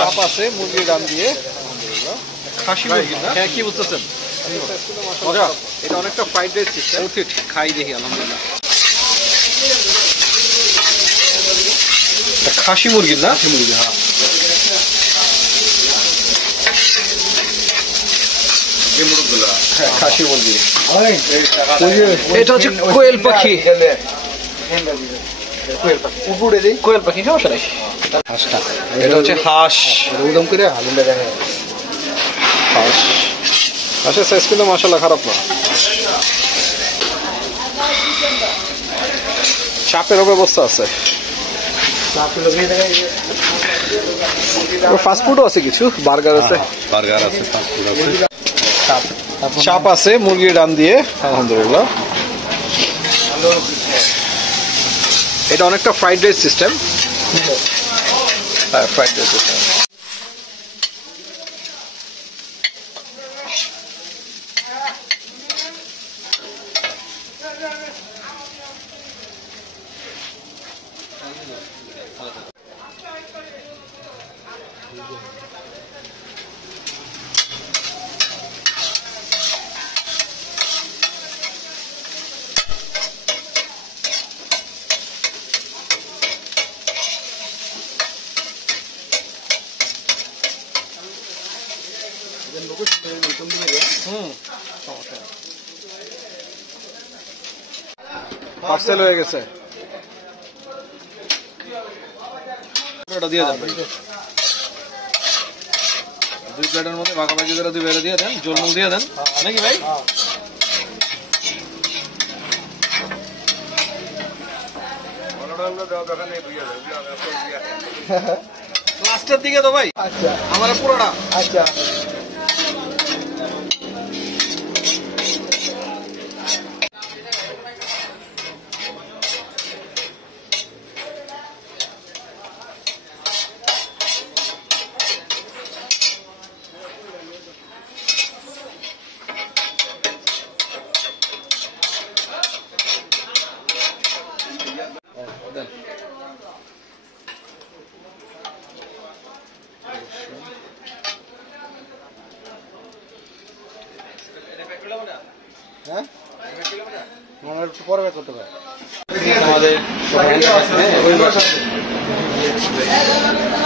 চাপ আছে মুরগির ডান দিয়ে, খাসি মুরগি না? হ্যাঁ, কি বুঝতেছেন? মজা, এটা অনেকটা ফ্রাইড রাইস সিস্টেম। খাই দেখি, আলহামদুলিল্লাহ। খাসি মুরগির না? মুরগি, হ্যাঁ। খাসি মুরগি। এটা হচ্ছে কোয়েল পাখি। কোয়েল পাখি, সমস্যা নেই। এটা হচ্ছে হাঁস। উদম করে হাঁস, হাঁসের সাইজ কিন্তু মাশাআল্লাহ খারাপ না। চাপেরও ব্যবস্থা আছে, ফাস্টফুডও আছে, কিছু বার্গার আছে, চাপ আছে মুরগির ডান দিয়ে, আলহামদুলিল্লাহ। এটা অনেকটা ফ্রাইড রাইস সিস্টেম। হ্যাঁ, ফ্রাইড রাইস সিস্টেম। পার্সেল হয়ে গেছে, ওটা দিয়ে দেন। 2 প্লেটের মধ্যে ভাগাভাগি করে 2 প্লেট দিয়ে দেন, জলমুল দিয়ে দেন নাকি ভাই? লাস্টের দিকে তো ভাই। আচ্ছা, আমার পুরোটা। আচ্ছা,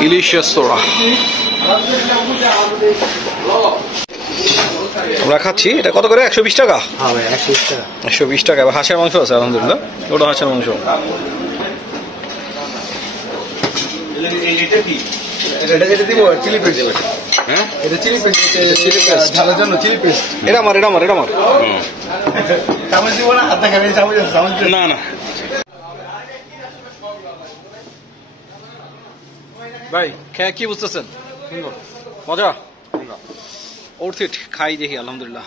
ইলিশের সোড়া আমরা খাচ্ছি। এটা কত করে? 120 টাকা। 120 টাকা। হাঁসের মাংস আছে, আলহামদুলিল্লাহ। ওটা হাঁসের মাংস। এটা আমার না। ভাই খেয়ে কি বুঝতেছেন? মজা, খাই দেখি, আলহামদুলিল্লাহ।